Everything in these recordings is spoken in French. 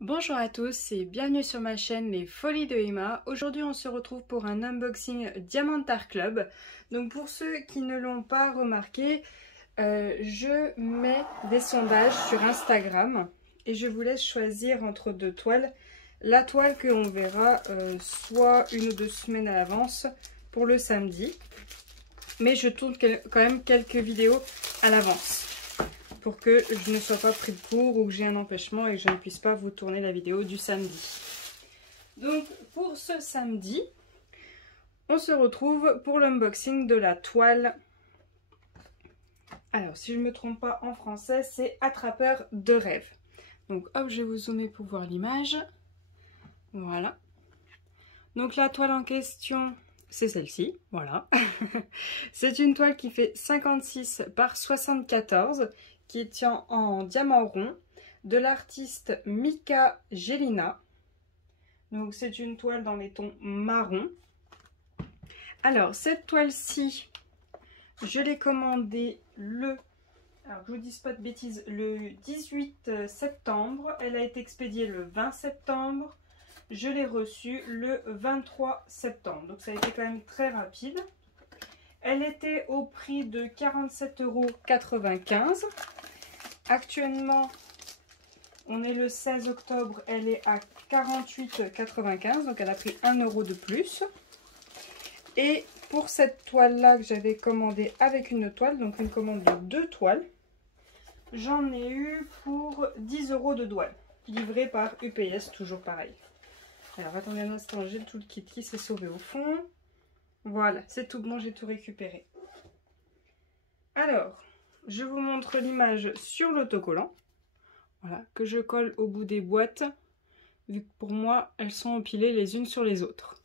Bonjour à tous et bienvenue sur ma chaîne Les Folies de Emma. Aujourd'hui on se retrouve pour un unboxing Diamantar Club. Donc pour ceux qui ne l'ont pas remarqué, je mets des sondages sur Instagram et je vous laisse choisir entre deux toiles. La toile que on verra soit 1 ou 2 semaines à l'avance pour le samedi. Mais je tourne quand même quelques vidéos à l'avance, pour que je ne sois pas pris de court ou que j'ai un empêchement et que je ne puisse pas vous tourner la vidéo du samedi. Donc pour ce samedi, on se retrouve pour l'unboxing de la toile. Alors si je ne me trompe pas en français, c'est Attrapeur de rêve. Donc hop, je vais vous zoomer pour voir l'image. Voilà. Donc la toile en question, c'est celle-ci, voilà. C'est une toile qui fait 56 par 74, qui tient en diamant rond, de l'artiste Mika Jelina. Donc c'est une toile dans les tons marron. Alors cette toile-ci, je l'ai commandée alors je vous dis pas de bêtises, le 18 septembre. Elle a été expédiée le 20 septembre. Je l'ai reçue le 23 septembre. Donc ça a été quand même très rapide. Elle était au prix de 47,95 €. Actuellement, on est le 16 octobre, elle est à 48,95 €, donc elle a pris 1 € de plus. Et pour cette toile-là que j'avais commandée avec une toile, donc une commande de 2 toiles, j'en ai eu pour 10 € de douane, livré par UPS, toujours pareil. Alors attendez un instant, j'ai tout le kit qui s'est sauvé au fond. Voilà, c'est tout bon, j'ai tout récupéré. Alors, je vous montre l'image sur l'autocollant, voilà, que je colle au bout des boîtes, vu que pour moi, elles sont empilées les unes sur les autres.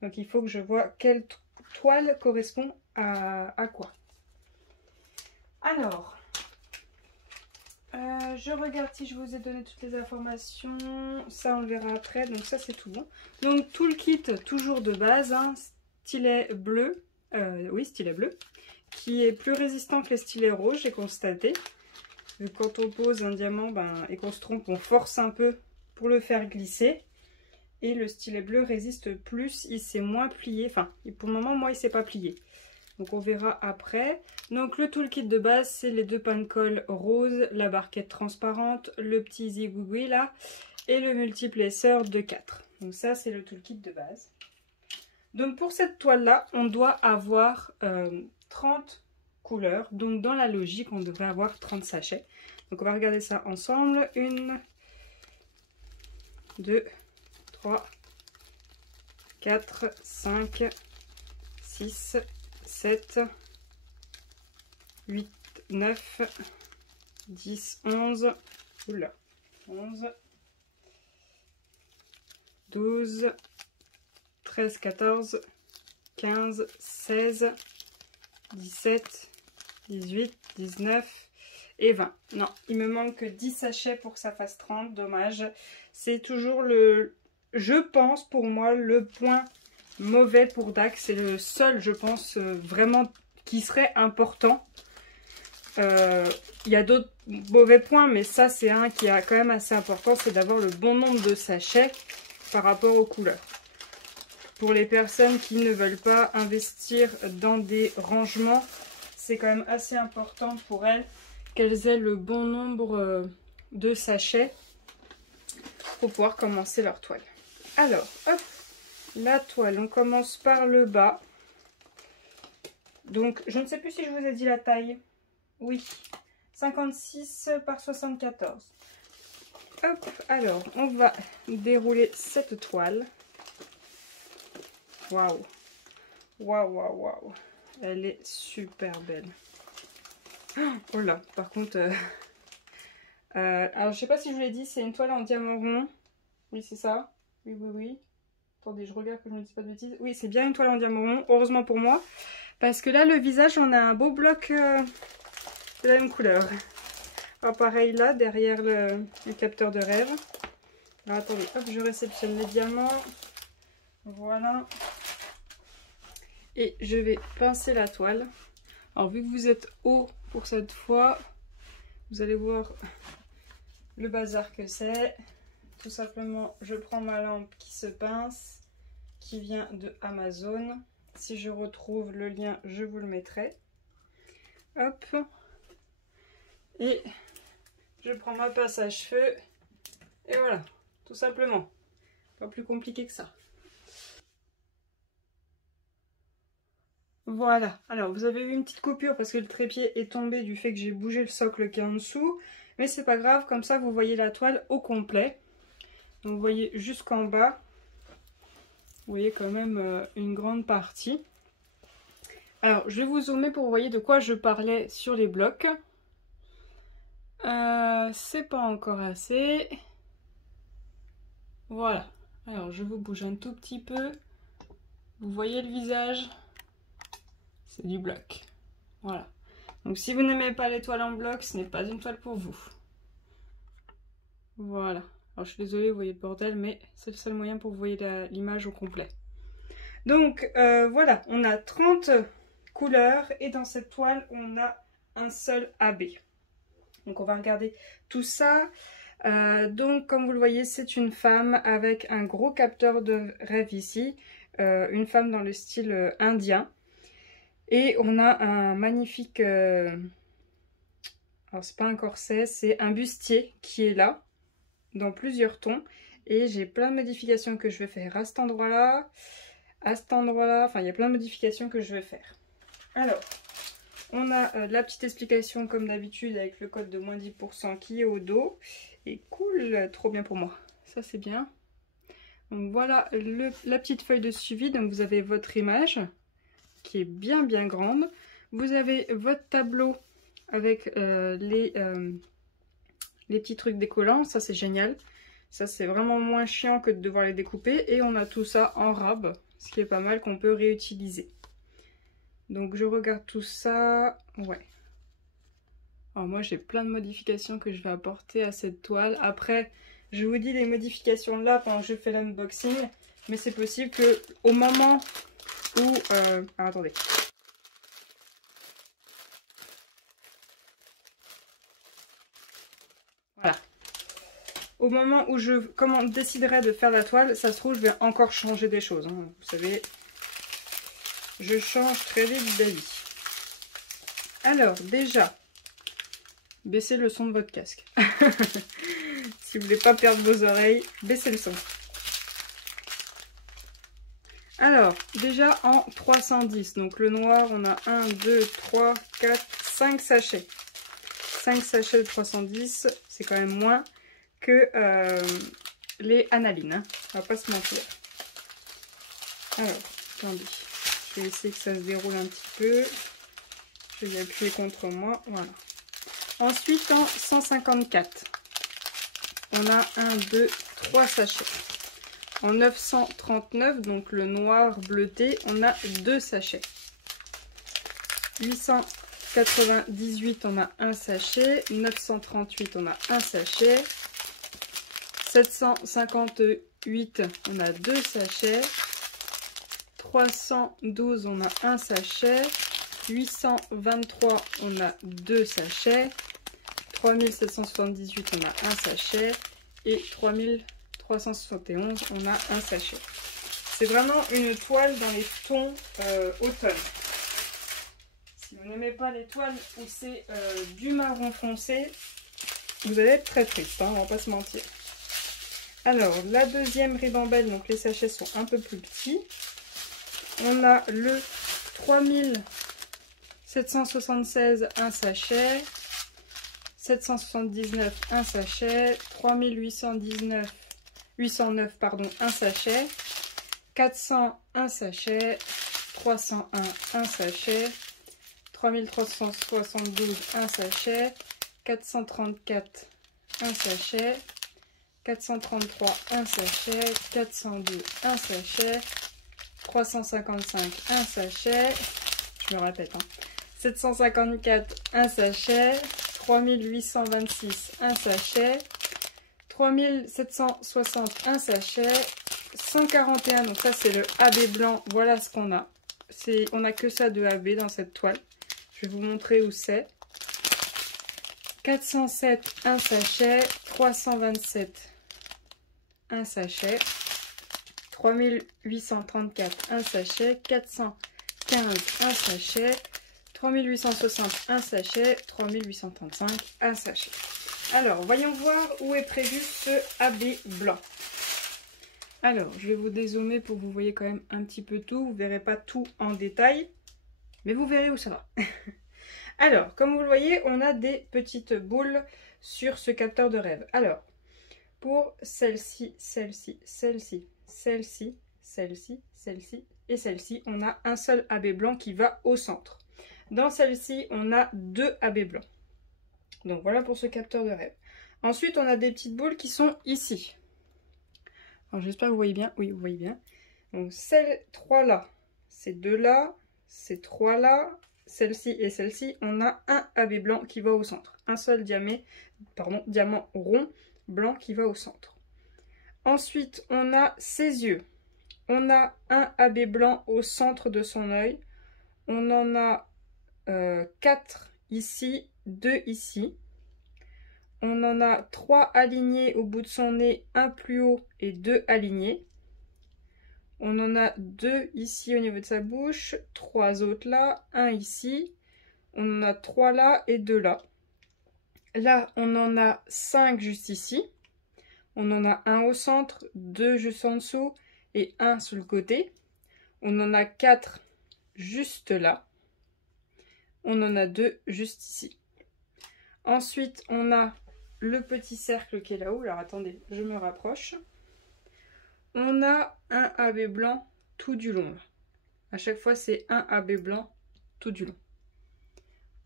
Donc il faut que je vois quelle toile correspond à quoi. Alors, je regarde si je vous ai donné toutes les informations, ça on le verra après, donc ça c'est tout bon. Donc tout le kit, toujours de base, hein, stylet bleu, oui stylet bleu, qui est plus résistant que les stylets roses, j'ai constaté. Quand on pose un diamant et qu'on se trompe, on force un peu pour le faire glisser. Et le stylet bleu résiste plus, il s'est moins plié. Enfin, pour le moment, moi, il ne s'est pas plié. Donc, on verra après. Donc, le toolkit de base, c'est les 2 pains de colle roses, la barquette transparente, le petit zigouigoui là, et le multiplaceur de 4. Donc, ça, c'est le toolkit de base. Donc, pour cette toile-là, on doit avoir 30 couleurs. Donc, dans la logique, on devrait avoir 30 sachets. Donc, on va regarder ça ensemble. 1, 2, 3, 4, 5, 6, 7, 8, 9, 10, 11, oula, 11, 12, 13, 14, 15, 16, 17, 18, 19 et 20. Non, il me manque que 10 sachets pour que ça fasse 30, dommage. C'est toujours je pense pour moi le point mauvais pour Dax. C'est le seul, je pense, vraiment qui serait important. Il y a d'autres mauvais points, mais ça c'est un qui est quand même assez important, c'est d'avoir le bon nombre de sachets par rapport aux couleurs. Pour les personnes qui ne veulent pas investir dans des rangements, c'est quand même assez important pour elles qu'elles aient le bon nombre de sachets pour pouvoir commencer leur toile. Alors, hop, la toile, on commence par le bas. Donc, je ne sais plus si je vous ai dit la taille. Oui, 56 par 74. Hop, alors, on va dérouler cette toile. Waouh, waouh, waouh, waouh. Elle est super belle. Oh là, par contre... alors, je sais pas si je vous l'ai dit, c'est une toile en diamant rond. Oui, c'est ça. Oui, oui, oui. Attendez, je regarde que je ne me dise pas de bêtises. Oui, c'est bien une toile en diamant rond, heureusement pour moi. Parce que là, le visage, on a un beau bloc de la même couleur. Alors, pareil là, derrière le capteur de rêve. Alors, attendez, hop, je réceptionne les diamants. Voilà. Et je vais pincer la toile. Alors, vu que vous êtes haut pour cette fois, vous allez voir le bazar que c'est. tout simplement, je prends ma lampe qui se pince, qui vient de Amazon. Si je retrouve le lien, je vous le mettrai. Hop. Et je prends ma pince à cheveux. Et voilà, tout simplement. Pas plus compliqué que ça. Voilà, alors vous avez eu une petite coupure parce que le trépied est tombé du fait que j'ai bougé le socle qui est en dessous. Mais c'est pas grave, comme ça vous voyez la toile au complet. Donc vous voyez jusqu'en bas. Vous voyez quand même une grande partie. Alors je vais vous zoomer pour vous voyez de quoi je parlais sur les blocs. C'est pas encore assez. Voilà, alors je vous bouge un tout petit peu. Vous voyez le visage? C'est du bloc. Voilà. Donc si vous n'aimez pas les toiles en bloc, ce n'est pas une toile pour vous. Voilà. Alors je suis désolée, vous voyez le bordel, mais c'est le seul moyen pour que vous voyez l'image au complet. Donc voilà, on a 30 couleurs et dans cette toile, on a un seul AB. Donc on va regarder tout ça. Donc comme vous le voyez, c'est une femme avec un gros capteur de rêve ici. Une femme dans le style indien. Et on a un magnifique, alors c'est pas un corset, c'est un bustier qui est là, dans plusieurs tons. Et j'ai plein de modifications que je vais faire à cet endroit-là, enfin il y a plein de modifications que je vais faire. Alors, on a la petite explication comme d'habitude avec le code de moins 10% qui est au dos. Et cool, trop bien pour moi, ça c'est bien. Donc voilà la petite feuille de suivi, donc vous avez votre image qui est bien grande. Vous avez votre tableau avec les petits trucs décollants, ça c'est génial. Ça c'est vraiment moins chiant que de devoir les découper. Et on a tout ça en rab, ce qui est pas mal qu'on peut réutiliser. Donc je regarde tout ça, ouais. Alors moi j'ai plein de modifications que je vais apporter à cette toile. Après, je vous dis les modifications là pendant que je fais l'unboxing. Mais c'est possible que au moment où... alors, attendez. Voilà. Au moment où je déciderai de faire la toile, ça se trouve, je vais encore changer des choses. Hein. Vous savez, je change très vite d'avis. Alors, déjà, baissez le son de votre casque. Si vous voulez pas perdre vos oreilles, baissez le son. Alors, déjà en 310, donc le noir, on a 1, 2, 3, 4, 5 sachets. 5 sachets de 310, c'est quand même moins que les Analine, hein. On va pas se mentir. Alors, attendez, je vais essayer que ça se déroule un petit peu. Je vais y appuyer contre moi, voilà. Ensuite, en 154, on a 1, 2, 3 sachets. En 939, donc le noir bleuté, on a 2 sachets. 898, on a 1 sachet. 938, on a 1 sachet. 758, on a 2 sachets. 312, on a 1 sachet. 823, on a 2 sachets. 3778, on a 1 sachet. Et 3371, on a 1 sachet. C'est vraiment une toile dans les tons automne. Si vous n'aimez pas les toiles où c'est du marron foncé, vous allez être très triste, hein, on va pas se mentir. Alors, la deuxième ribambelle, donc les sachets sont un peu plus petits. On a le 3776, un sachet. 779, un sachet. 809, pardon, un sachet. 400, un sachet. 301, un sachet. 3372, un sachet. 434, un sachet. 433, un sachet. 402, un sachet. 355, un sachet. Je me répète, hein. 754, un sachet. 3826, un sachet. 3760, un sachet. 141, donc ça c'est le AB blanc. Voilà ce qu'on a. On n'a que ça de AB dans cette toile. Je vais vous montrer où c'est. 407, un sachet. 327, un sachet. 3834, un sachet. 415, un sachet. 3860, un sachet. 3835, un sachet. Alors, voyons voir où est prévu ce AB blanc. Alors, je vais vous dézoomer pour que vous voyez quand même un petit peu tout. Vous ne verrez pas tout en détail, mais vous verrez où ça va. Alors, comme vous le voyez, on a des petites boules sur ce capteur de rêve. Alors, pour celle-ci, celle-ci, celle-ci, celle-ci, celle-ci, celle-ci et celle-ci, on a un seul AB blanc qui va au centre. Dans celle-ci, on a 2 AB blancs. Donc voilà pour ce capteur de rêve. Ensuite, on a des petites boules qui sont ici. Alors j'espère que vous voyez bien. Oui, vous voyez bien. Donc ces 3 là, ces 2 là, ces 3 là, celle-ci et celle-ci, on a un AB blanc qui va au centre. Un seul diamant rond blanc qui va au centre. Ensuite, on a ses yeux. On a un AB blanc au centre de son œil. On en a 4 ici, 2 ici. On en a 3 alignés au bout de son nez, un plus haut et 2 alignés. On en a 2 ici au niveau de sa bouche, 3 autres là, 1 ici. On en a 3 là et 2 là. Là, on en a 5 juste ici. On en a 1 au centre, 2 juste en dessous et 1 sur le côté. On en a 4 juste là. On en a 2 juste ici. Ensuite, on a le petit cercle qui est là-haut. Alors attendez, je me rapproche. On a un AB blanc tout du long. Là. À chaque fois, c'est un AB blanc tout du long.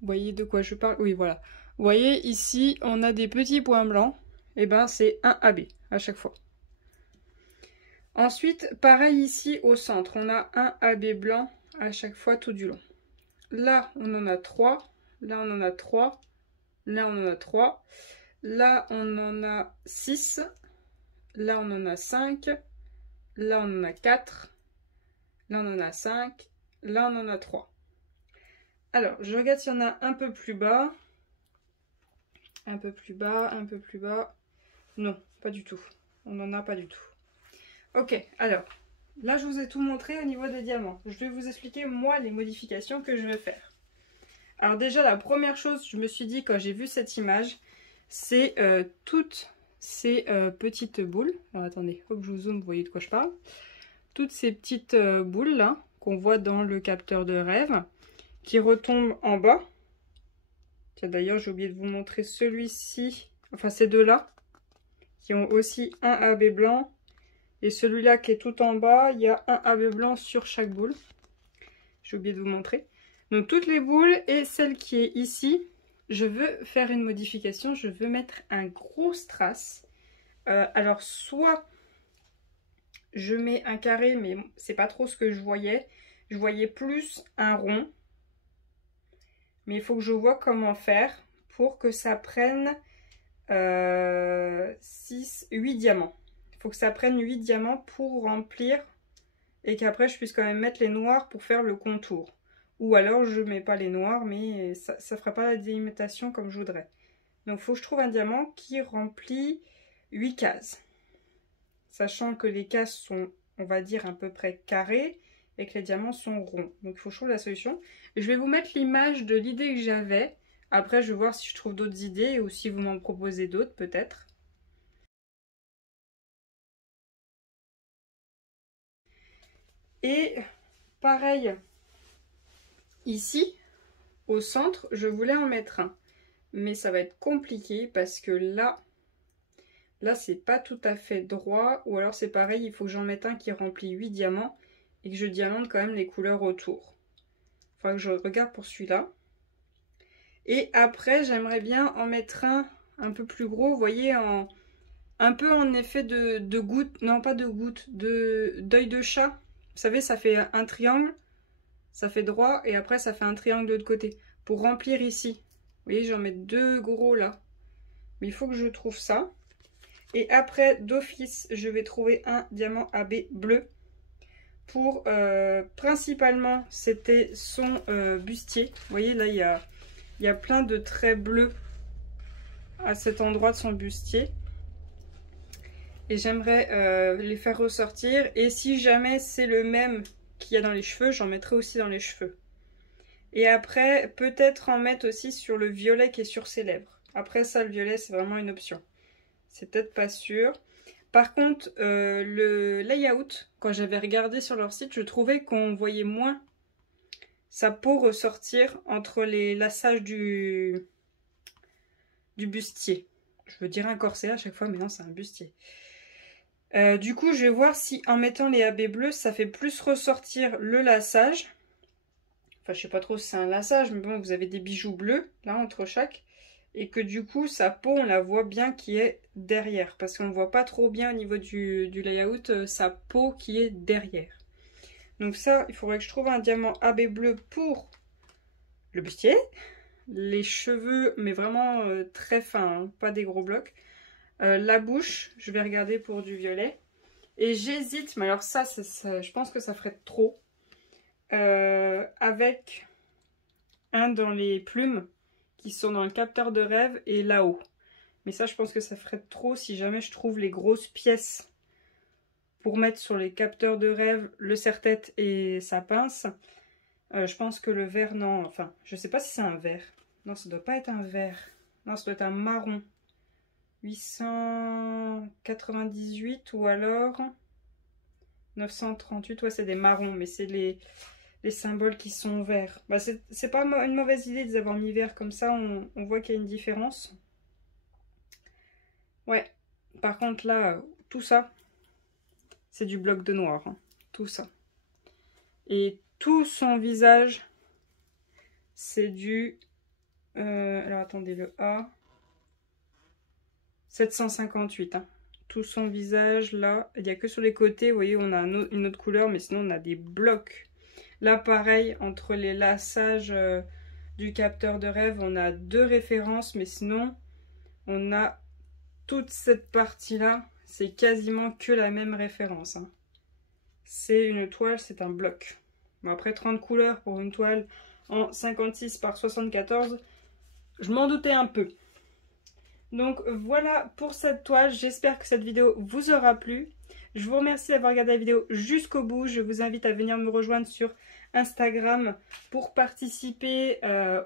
Vous voyez de quoi je parle? Oui, voilà. Vous voyez, ici, on a des petits points blancs. Et ben, c'est un AB à chaque fois. Ensuite, pareil ici au centre. On a un AB blanc à chaque fois tout du long. Là, on en a 3. Là, on en a 3. Là, on en a 3. Là, on en a 6. Là, on en a 5. Là, on en a 4. Là, on en a 5. Là, on en a 3. Alors, je regarde s'il y en a un peu plus bas. Un peu plus bas, un peu plus bas. Non, pas du tout. On n'en a pas du tout. Ok, alors, là, je vous ai tout montré au niveau des diamants. Je vais vous expliquer, moi, les modifications que je vais faire. Alors déjà, la première chose, je me suis dit, quand j'ai vu cette image, c'est toutes ces petites boules. Alors attendez, hop, je vous zoome, vous voyez de quoi je parle. Toutes ces petites boules là, qu'on voit dans le capteur de rêve, qui retombent en bas. Tiens, d'ailleurs, j'ai oublié de vous montrer celui-ci, enfin ces deux-là, qui ont aussi un AB blanc. Et celui-là qui est tout en bas, il y a un AB blanc sur chaque boule. J'ai oublié de vous montrer. Donc toutes les boules et celle qui est ici, je veux faire une modification. Je veux mettre un gros strass. Alors soit je mets un carré, mais c'est pas trop ce que je voyais. Je voyais plus un rond. Mais il faut que je vois comment faire pour que ça prenne 8 diamants. Il faut que ça prenne 8 diamants pour remplir et qu'après je puisse quand même mettre les noirs pour faire le contour. Ou alors je mets pas les noirs, mais ça ne fera pas la délimitation comme je voudrais. Donc il faut que je trouve un diamant qui remplit 8 cases. Sachant que les cases sont, on va dire, à peu près carrées et que les diamants sont ronds. Donc il faut que je trouve la solution. Je vais vous mettre l'image de l'idée que j'avais. Après je vais voir si je trouve d'autres idées ou si vous m'en proposez d'autres peut-être. Et pareil, ici, au centre, je voulais en mettre un. Mais ça va être compliqué parce que là c'est pas tout à fait droit. Ou alors c'est pareil, il faut que j'en mette un qui remplit 8 diamants et que je diamante quand même les couleurs autour. Il faudra que je regarde pour celui-là. Et après, j'aimerais bien en mettre un peu plus gros, vous voyez, un peu en effet de goutte, non pas de goutte, d'œil de chat. Vous savez, ça fait un triangle, ça fait droit et après ça fait un triangle de l'autre côté. Pour remplir ici, vous voyez, j'en mets 2 gros là. Mais il faut que je trouve ça. Et après, d'office, je vais trouver un diamant AB bleu. Pour, principalement, c'était son bustier. Vous voyez, là, il y a plein de traits bleus à cet endroit de son bustier. et j'aimerais les faire ressortir. Et si jamais c'est le même qu'il y a dans les cheveux, j'en mettrai aussi dans les cheveux. Et après, peut-être en mettre aussi sur le violet qui est sur ses lèvres. Après ça, le violet, c'est vraiment une option. C'est peut-être pas sûr. Par contre, le layout, quand j'avais regardé sur leur site, je trouvais qu'on voyait moins sa peau ressortir entre les lassages du bustier. Je veux dire un corset à chaque fois, mais non, c'est un bustier. Du coup, je vais voir si en mettant les AB bleus, ça fait plus ressortir le lassage. Enfin, je sais pas trop si c'est un lassage, mais bon, vous avez des bijoux bleus, là, entre chaque. Et que du coup, sa peau, on la voit bien qui est derrière. Parce qu'on ne voit pas trop bien au niveau du layout, sa peau qui est derrière. Donc ça, il faudrait que je trouve un diamant AB bleu pour le bustier. Les cheveux, mais vraiment très fins, hein, pas des gros blocs. La bouche, je vais regarder pour du violet. Et j'hésite, mais alors ça, je pense que ça ferait trop. Avec un dans les plumes qui sont dans le capteur de rêve et là-haut. Mais ça, je pense que ça ferait trop si jamais je trouve les grosses pièces pour mettre sur les capteurs de rêve, le serre-tête et sa pince. Je pense que le vert, non. Enfin, je sais pas si c'est un vert. Non, ça doit pas être un vert. Non, ça doit être un marron. 898 ou alors 938. Ouais, c'est des marrons, mais c'est les symboles qui sont verts. Bah, c'est pas une mauvaise idée de les avoir mis verts comme ça, on voit qu'il y a une différence. Ouais, par contre là, tout ça, c'est du bloc de noir, hein. Tout ça. Et tout son visage, c'est du... alors attendez, le A... 758, hein. Tout son visage, là, il n'y a que sur les côtés, vous voyez, on a une autre couleur, mais sinon on a des blocs. Là, pareil, entre les lassages du capteur de rêve, on a 2 références, mais sinon, on a toute cette partie-là, c'est quasiment que la même référence, hein. C'est une toile, c'est un bloc. Bon, après, 30 couleurs pour une toile en 56 par 74, je m'en doutais un peu. Donc voilà pour cette toile, j'espère que cette vidéo vous aura plu. Je vous remercie d'avoir regardé la vidéo jusqu'au bout. Je vous invite à venir me rejoindre sur Instagram pour participer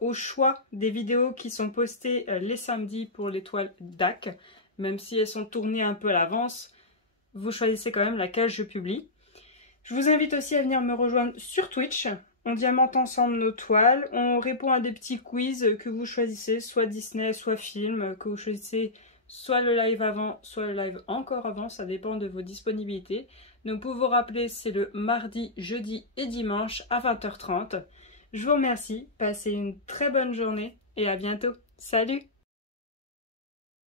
au choix des vidéos qui sont postées les samedis pour les toiles DAC. Même si elles sont tournées un peu à l'avance, vous choisissez quand même laquelle je publie. Je vous invite aussi à venir me rejoindre sur Twitch. On diamante ensemble nos toiles, on répond à des petits quiz que vous choisissez, soit Disney, soit film, que vous choisissez soit le live avant, soit le live encore avant, ça dépend de vos disponibilités. Donc pour vous rappeler, c'est le mardi, jeudi et dimanche à 20h30. Je vous remercie, passez une très bonne journée et à bientôt. Salut!